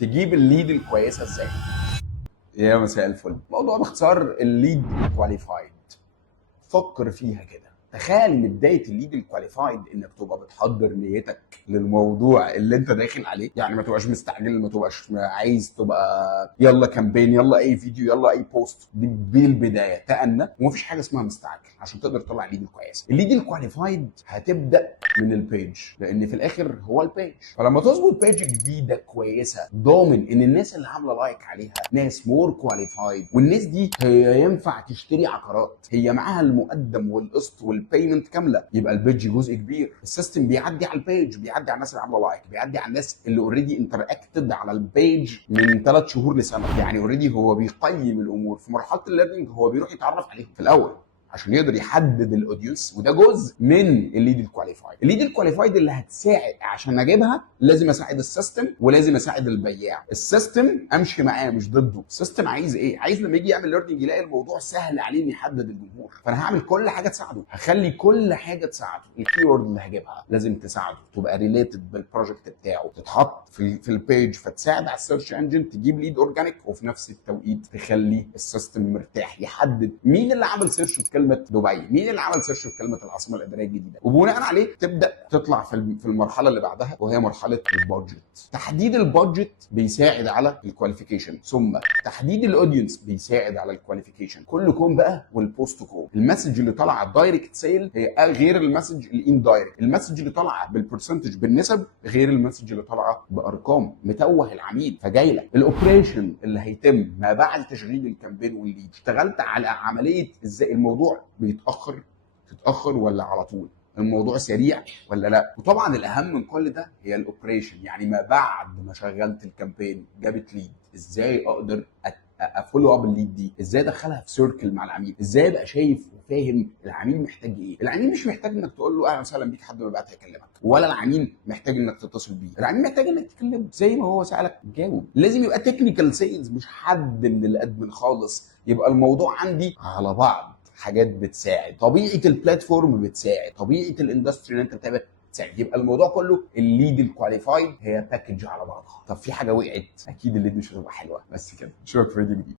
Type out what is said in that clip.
تجيب الليد الكويسه ازاي؟ يا مساء الفل. موضوع باختصار الليد كواليفايد. فكر فيها كده. تخيل ان بدايه الليد الكواليفايد انك تبقى بتحضر نيتك للموضوع اللي انت داخل عليه، يعني ما تبقاش مستعجل، ما تبقاش عايز تبقى يلا كامبين، يلا اي فيديو، يلا اي بوست. دي البدايه، تأنى، ومفيش حاجه اسمها مستعجل عشان تقدر تطلع الليد الكويس. الليد الكواليفايد هتبدا من البيج، لان في الاخر هو البيج. فلما تظبط بيج جديده كويسه، ضامن ان الناس اللي عامله لايك عليها ناس مور كواليفايد، والناس دي هي ينفع تشتري عقارات، هي معاها المقدم والقسط والبيمنت كامله، يبقى البيج جزء كبير. السيستم بيعدي على البيج، بيعدي على الناس اللي عامله لايك، بيعدي على الناس اللي اوريدي انتراكتد على البيج من 3 شهور لسنه، يعني اوريدي هو بيقيم الامور في مرحله الليرنينج. هو بيروح يتعرف عليهم في الاول عشان يقدر يحدد الاودينس، وده جزء من الليد الكواليفايد. الليد الكواليفايد اللي هتساعد، عشان اجيبها لازم اساعد السيستم ولازم اساعد البياع. السيستم امشي معاه مش ضده. السيستم عايز ايه؟ عايز لما يجي يعمل ليرنينج يلاقي الموضوع سهل عليه انه يحدد الجمهور، فانا هعمل كل حاجه تساعده، هخلي كل حاجه تساعده. الكي وورد اللي هجيبها لازم تساعده، تبقى ريليتد بالبروجكت بتاعه، تتحط في البيج فتساعد على السيرش انجن، تجيب ليد اورجانيك، وفي نفس التوقيت تخلي السيستم مرتاح يحدد مين اللي عمل سيرش بكلمه دبي، مين اللي عمل سيرش بكلمه العاصمه الاداريه الجديده، وبناء عليه تبدا تطلع في المرحله اللي بعدها، وهي مرحله البادجت. تحديد البادجت بيساعد على الكواليفيكيشن، ثم تحديد الاودينس بيساعد على الكواليفيكيشن. كل كوم بقى والبوست كوم. المسج اللي طالعه دايركت سيل هي غير المسج الان دايركت. المسج اللي طالعه بالبرسنتج بالنسب غير المسج اللي طالعه بارقام متوه العميل فجاي لك. الاوبريشن اللي هيتم ما بعد تشغيل الكامبين والليد، اشتغلت على عمليه ازاي الموضوع تتاخر ولا على طول، الموضوع سريع ولا لا. وطبعا الاهم من كل ده هي الاوبريشن، يعني ما بعد ما شغلت الكامبين جابت ليد، ازاي اقدر افولو اب الليد دي، ازاي ادخلها في سيركل مع العميل، ازاي ابقى شايف وفاهم العميل محتاج ايه. العميل مش محتاج انك تقول له اهلا وسهلا بيك حد ما بعت هيكلمك، ولا العميل محتاج انك تتصل بيه. العميل محتاج انك تكلمه زي ما هو سالك جاوب. لازم يبقى تكنيكال سيلز، مش حد من الادمن خالص. يبقى الموضوع عندي على بعض حاجات بتساعد، طبيعه البلاتفورم بتساعد، طبيعه الاندستري اللي انت بتابع تساعد. يبقى الموضوع كله الليد الكواليفايد هي باكج على بعضها. طب في حاجه وقعت، اكيد الليد مش هتبقى حلوه. بس كده، اشوفك في فيديو جديد.